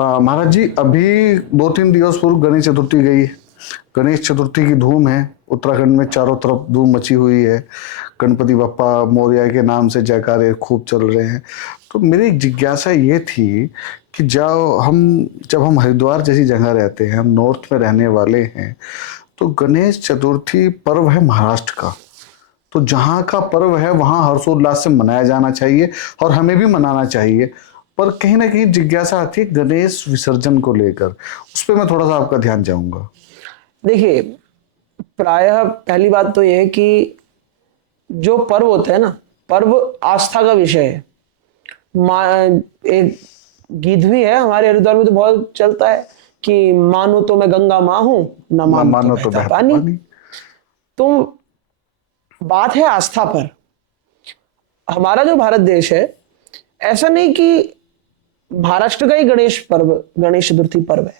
महाराज जी, अभी 2-3 दिवस पूर्व गणेश चतुर्थी गई है। गणेश चतुर्थी की धूम है। उत्तराखंड में चारों तरफ धूम मची हुई है। गणपति बप्पा मोरया के नाम से जयकारे खूब चल रहे हैं। तो मेरी एक जिज्ञासा ये थी कि जब हम हरिद्वार जैसी जगह रहते हैं, हम नॉर्थ में रहने वाले हैं, तो गणेश चतुर्थी पर्व है महाराष्ट्र का। तो जहाँ का पर्व है वहाँ हर्षोल्लास से मनाया जाना चाहिए और हमें भी मनाना चाहिए। पर कहीं ना कहीं जिज्ञासा आती है गणेश विसर्जन को लेकर। उस पर मैं थोड़ा सा आपका ध्यान चाहूंगा। देखिए, प्रायः पहली बात तो यह है कि जो पर्व होते हैं ना, पर्व आस्था का विषय है। एक गीत भी है हमारे हरिद्वार में, तो बहुत चलता है कि मानो तो मैं गंगा माँ हूं, न मानो तो बहता पानी। तो बात है आस्था पर। हमारा जो भारत देश है, ऐसा नहीं कि महाराष्ट्र का ही गणेश चतुर्थी पर्व है।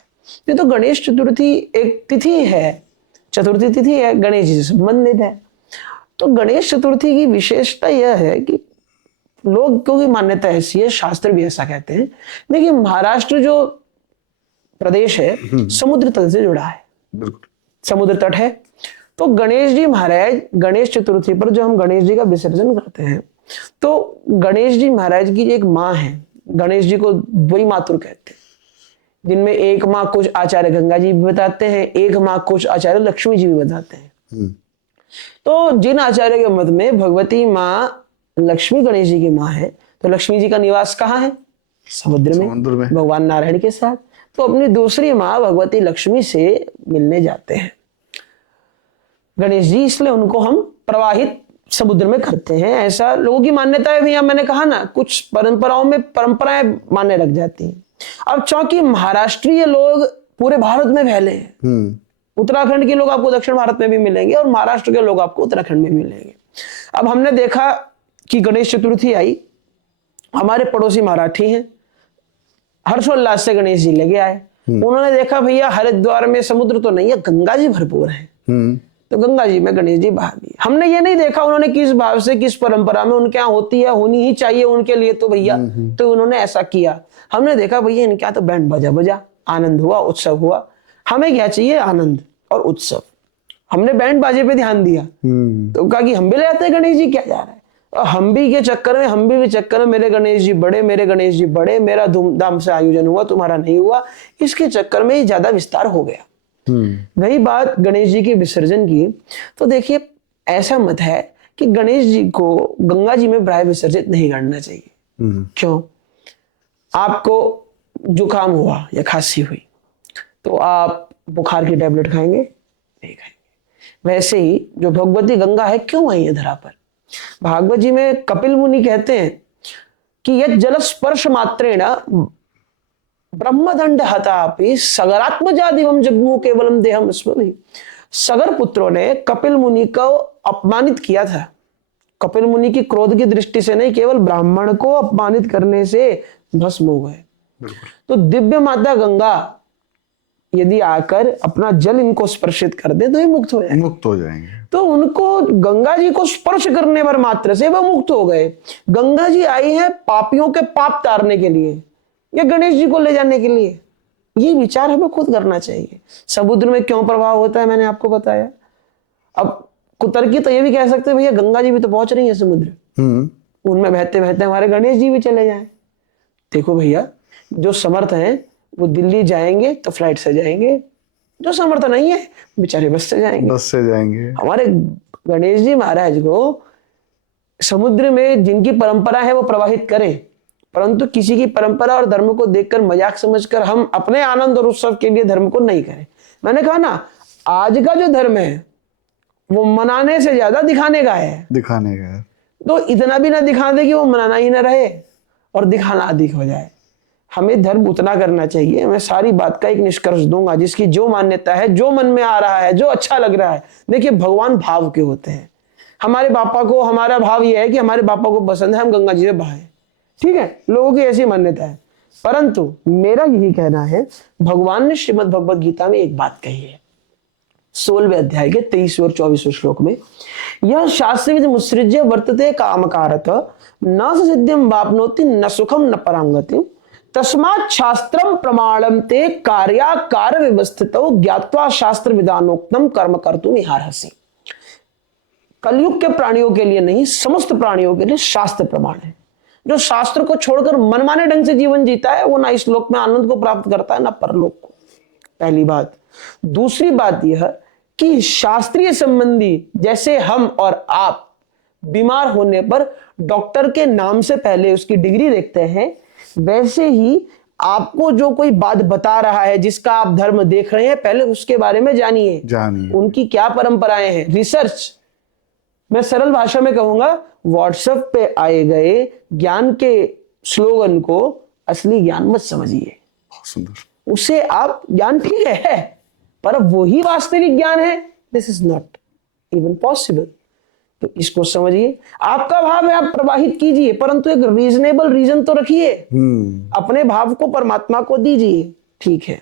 ये तो गणेश चतुर्थी एक तिथि है, चतुर्थी तिथि है, गणेश जी से संबंधित है। तो गणेश चतुर्थी की विशेषता यह है कि लोगों की मान्यता ऐसी है, शास्त्र भी ऐसा कहते हैं। देखिए, महाराष्ट्र जो प्रदेश है समुद्र तल से जुड़ा है, समुद्र तट है। तो गणेश जी महाराज, गणेश चतुर्थी पर जो हम गणेश जी का विसर्जन करते हैं, तो गणेश जी महाराज की एक माँ है। गणेश जी को द्वई मातुर कहते हैं, जिनमें एक माँ कुछ आचार्य गंगा जी भी बताते हैं, एक माँ कुछ आचार्य लक्ष्मी जी भी बताते हैं। तो जिन आचार्य के मत में भगवती माँ लक्ष्मी गणेश जी की माँ है, तो लक्ष्मी जी का निवास कहाँ है? समुद्र में भगवान नारायण के साथ। तो अपनी दूसरी माँ भगवती लक्ष्मी से मिलने जाते हैं गणेश जी, इसलिए उनको हम प्रवाहित समुद्र में करते हैं। ऐसा लोगों की मान्यता है। भैया मैंने कहा ना, कुछ परंपराओं में परंपराएं मानने लग जाती हैं। अब चूंकि महाराष्ट्रीय लोग पूरे भारत में फैले हैं, उत्तराखंड के लोग आपको दक्षिण भारत में भी मिलेंगे और महाराष्ट्र के लोग आपको उत्तराखंड में मिलेंगे। अब हमने देखा कि गणेश चतुर्थी आई, हमारे पड़ोसी मराठी हैं, हर्षोल्लास से गणेश जी लेके आए। उन्होंने देखा भैया हरिद्वार में समुद्र तो नहीं है, गंगा जी भरपूर है, तो गंगा जी में गणेश जी बहा दिए। हमने ये नहीं देखा उन्होंने किस भाव से, किस परंपरा में उनके यहाँ होती है, होनी ही चाहिए उनके लिए, तो भैया तो उन्होंने ऐसा किया। हमने देखा भैया इनके यहाँ तो बैंड बजा बजा, आनंद हुआ, उत्सव हुआ। हमें क्या चाहिए? आनंद और उत्सव। हमने बैंड बाजे पे ध्यान दिया, तो कहा कि हम भी ले आते हैं गणेश जी, क्या जा रहा है। और हम भी के चक्कर में, हम भी चक्कर में, मेरे गणेश जी बड़े, मेरे गणेश जी बड़े, मेरा धूमधाम से आयोजन हुआ, तुम्हारा नहीं हुआ, इसके चक्कर में ज्यादा विस्तार हो गया। वही बात गणेश जी के विसर्जन की। तो देखिए, ऐसा मत है कि गणेश जी को गंगा जी में प्राय विसर्जित नहीं करना चाहिए। क्यों? आपको जुकाम हुआ या खांसी हुई तो आप बुखार की टेबलेट खाएंगे? नहीं खाएंगे। वैसे ही जो भगवती गंगा है, क्यों आई है धरा पर? भागवत जी में कपिल मुनि कहते हैं कि यह जल स्पर्श मात्रेण ब्रह्मदंड हतापि सगरात्मजादिवम जग्मु केवलम देहम स्मृति। सगर पुत्रों ने कपिल मुनि को अपमानित किया था। कपिल मुनि की क्रोध की दृष्टि से नहीं, केवल ब्राह्मण को अपमानित करने से भस्म हो गए। तो दिव्य माता गंगा यदि आकर अपना जल इनको स्पर्शित कर दे तो ये मुक्त हो जाएंगे। तो उनको गंगा जी को स्पर्श करने पर मात्र से वह मुक्त हो गए। गंगा जी आई है पापियों के पाप तारने के लिए या गणेश जी को ले जाने के लिए? ये विचार हमें खुद करना चाहिए। समुद्र में क्यों प्रभाव होता है मैंने आपको बताया। अब कुतर्की तो ये भी कह सकते हैं भैया गंगा जी भी तो पहुंच रही है समुद्र, उनमें बहते बहते हमारे गणेश जी भी चले जाएं। देखो भैया, जो समर्थ हैं वो दिल्ली जाएंगे तो फ्लाइट से जाएंगे, जो समर्थ नहीं है बेचारे बस से जाएंगे। हमारे गणेश जी महाराज को समुद्र में जिनकी परंपरा है वो प्रवाहित करें, परंतु किसी की परंपरा और धर्म को देखकर मजाक समझकर हम अपने आनंद और उत्सव के लिए धर्म को नहीं करें। मैंने कहा ना, आज का जो धर्म है वो मनाने से ज्यादा दिखाने का है। तो इतना भी ना दिखा दे कि वो मनाना ही ना रहे और दिखाना अधिक हो जाए। हमें धर्म उतना करना चाहिए। मैं सारी बात का एक निष्कर्ष दूंगा, जिसकी जो मान्यता है, जो मन में आ रहा है, जो अच्छा लग रहा है। देखिए, भगवान भाव के होते हैं। हमारे बापा को, हमारा भाव यह है कि हमारे बापा को पसंद है हम गंगा जी से बहाएं, ठीक है, लोगों की ऐसी मान्यता है। परंतु मेरा यही कहना है, भगवान ने श्रीमद् भगवद गीता में एक बात कही है, 16वें अध्याय के 23वें और 24वें श्लोक में, यह शास्त्रविद मुत्सृज्य वर्तते कामकारत न सिद्धिम वाप्नोति न सुखम न परांगति तस्मात् शास्त्रम प्रमाणम ते कार्याकार व्यवस्थितो ज्ञात्वा शास्त्र विधानोक्तम कर्म कर्तुम इहार्हसि। कलयुग के प्राणियों के लिए नहीं, समस्त प्राणियों के लिए शास्त्र प्रमाण है। जो शास्त्र को छोड़कर मनमाने ढंग से जीवन जीता है वो ना इस लोक में आनंद को प्राप्त करता है ना परलोक को। पहली बात। दूसरी बात यह कि शास्त्रीय संबंधी, जैसे हम और आप बीमार होने पर डॉक्टर के नाम से पहले उसकी डिग्री देखते हैं, वैसे ही आपको जो कोई बात बता रहा है, जिसका आप धर्म देख रहे हैं, पहले उसके बारे में जानिए उनकी क्या परंपराएं हैं। रिसर्च, मैं सरल भाषा में कहूंगा, व्हाट्सएप पे आए गए ज्ञान के स्लोगन को असली ज्ञान मत समझिए। सुंदर। उसे आप ज्ञान ठीक है पर वही वास्तविक ज्ञान है, this is not even possible. तो इसको समझिए। आपका भाव है, आप प्रवाहित कीजिए, परंतु एक रीजनेबल रीजन तो रखिए। अपने भाव को परमात्मा को दीजिए, ठीक है,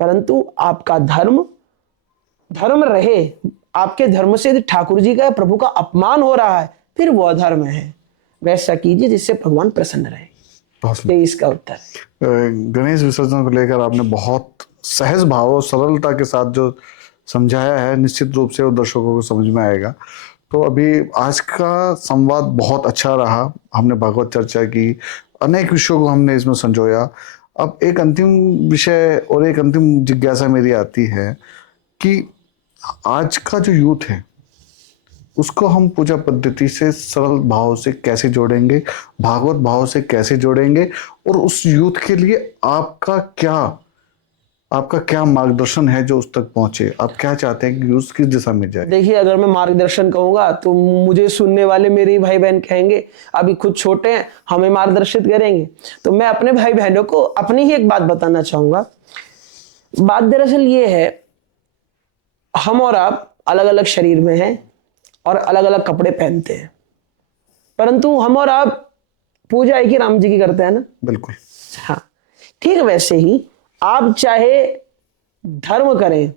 परंतु आपका धर्म रहे। आपके धर्म से यदि ठाकुर जी का, प्रभु का अपमान हो रहा है, फिर वो अधर्म है। वैसा कीजिए जिससे भगवान प्रसन्न रहे। ये इसका उत्तर है। गणेश विसर्जन को लेकर आपने बहुत सहज भाव और सरलता के साथ जो समझाया है, निश्चित रूप से वो दर्शकों को समझ में आएगा। तो अभी आज का संवाद बहुत अच्छा रहा। हमने भागवत चर्चा की, अनेक विषयों को हमने इसमें संजोया। अब एक अंतिम विषय और एक अंतिम जिज्ञासा मेरी आती है कि आज का जो यूथ है उसको हम पूजा पद्धति से सरल भाव से कैसे जोड़ेंगे, भागवत भाव से कैसे जोड़ेंगे, और उस यूथ के लिए आपका क्या मार्गदर्शन है जो उस तक पहुंचे? आप क्या चाहते हैं कि यूथ किस दिशा में जाए? देखिए, अगर मैं मार्गदर्शन कहूंगा तो मुझे सुनने वाले मेरे ही भाई बहन कहेंगे अभी खुद छोटे हैं, हमें मार्गदर्शित करेंगे। तो मैं अपने भाई बहनों को अपनी ही एक बात बताना चाहूंगा। बात दरअसल ये है, हम और आप अलग अलग शरीर में हैं और अलग अलग कपड़े पहनते हैं, परंतु हम और आप पूजा एक ही राम जी की करते हैं ना। बिल्कुल। हाँ, ठीक वैसे ही आप चाहे धर्म करें,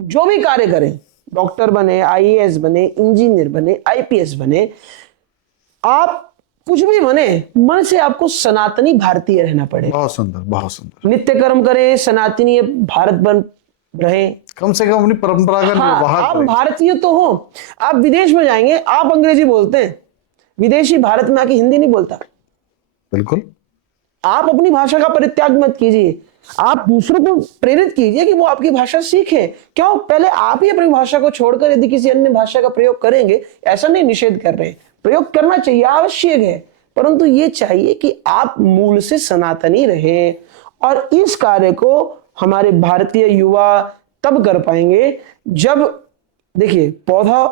जो भी कार्य करें, डॉक्टर बने, आईएएस बने, इंजीनियर बने, आईपीएस बने, आप कुछ भी बने, मन से आपको सनातनी भारतीय रहना पड़ेगा। बहुत सुंदर, बहुत सुंदर। नित्य कर्म करें, सनातनी भारत बन रहे, कम से कम अपनी परंपरा का निर्वाह आप करें। भारतीय तो हो। आप विदेश में जाएंगे, आप अंग्रेजी बोलते हैं, विदेशी भारत में आके हिंदी नहीं बोलता। बिल्कुल। आप अपनी भाषा का परित्याग मत कीजिए, आप दूसरों को प्रेरित कीजिए कि वो आपकी भाषा सीखें। क्यों? पहले आप ही अपनी भाषा को छोड़कर यदि किसी अन्य भाषा का प्रयोग करेंगे, ऐसा नहीं निषेध कर रहे, प्रयोग करना चाहिए, आवश्यक है, परंतु ये चाहिए कि आप मूल से सनातनी रहे। और इस कार्य को हमारे भारतीय युवा तब कर पाएंगे जब, देखिए, पौधा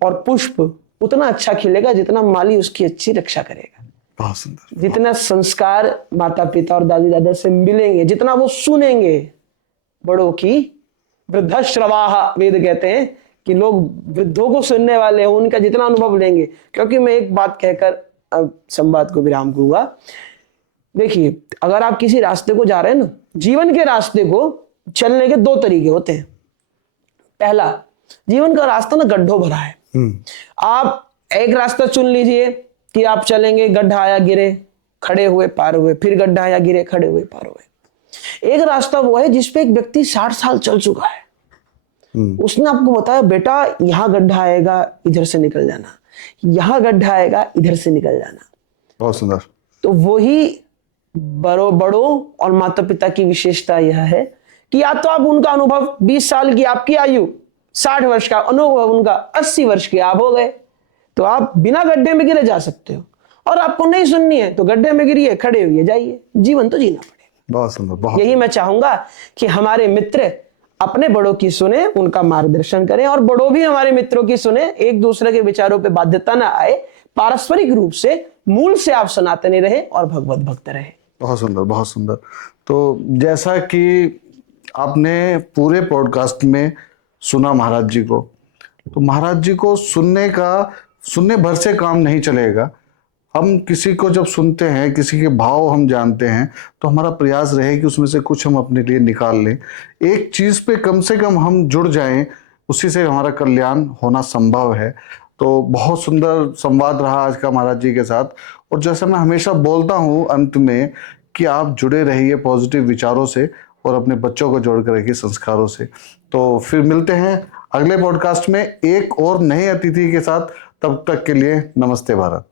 और पुष्प उतना अच्छा खिलेगा जितना माली उसकी अच्छी रक्षा करेगा। बहुत सुंदर। जितना संस्कार माता पिता और दादी दादा से मिलेंगे, जितना वो सुनेंगे बड़ों की, वृद्धश्रवाः वेद कहते हैं कि लोग वृद्धों को सुनने वाले हैं, उनका जितना अनुभव लेंगे। क्योंकि मैं एक बात कहकर अब संवाद को विराम दूंगा। देखिए, अगर आप किसी रास्ते को जा रहे हैं ना, जीवन के रास्ते को चलने के दो तरीके होते हैं। पहला, जीवन का रास्ता ना गड्ढों भरा है, आप एक रास्ता चुन लीजिए कि आप चलेंगे, गड्ढा आया गिरे, खड़े हुए पार हुए, फिर गड्ढा आया गिरे, खड़े हुए पार हुए। एक रास्ता वो है जिसपे एक व्यक्ति 60 साल चल चुका है, उसने आपको बताया बेटा यहां गड्ढा आएगा, इधर से निकल जाना, यहां गड्ढा आएगा, इधर से निकल जाना। बहुत सुंदर। तो वही बड़ों और माता पिता की विशेषता यह है कि या तो आप उनका अनुभव 20 साल की आपकी आयु, 60 वर्ष का अनुभव उनका 80 वर्ष के आप हो गए, तो आप बिना गड्ढे में गिरे जा सकते हो। और आपको नहीं सुननी है तो गड्ढे में गिरिए, खड़े हुए जाइए, जीवन तो जीना पड़ेगा। बहुत सुंदर, बहुत। यही मैं चाहूंगा कि हमारे मित्र अपने बड़ों की सुने, उनका मार्गदर्शन करें, और बड़ों भी हमारे मित्रों की सुने। एक दूसरे के विचारों पे बाध्यता ना आए, पारस्परिक रूप से मूल से आप सनातनी रहे और भगवत भक्त रहे। बहुत सुंदर, बहुत सुंदर। तो जैसा कि आपने पूरे पॉडकास्ट में सुना महाराज जी को, तो महाराज जी को सुनने भर से काम नहीं चलेगा। हम किसी को जब सुनते हैं, किसी के भाव हम जानते हैं, तो हमारा प्रयास रहे कि उसमें से कुछ हम अपने लिए निकाल लें। एक चीज पे कम से कम हम जुड़ जाएं, उसी से हमारा कल्याण होना संभव है। तो बहुत सुंदर संवाद रहा आज का महाराज जी के साथ। और जैसे मैं हमेशा बोलता हूँ अंत में कि आप जुड़े रहिए पॉजिटिव विचारों से और अपने बच्चों को जोड़ कर रखिए संस्कारों से। तो फिर मिलते हैं अगले पॉडकास्ट में एक और नए अतिथि के साथ। तब तक के लिए नमस्ते भारत।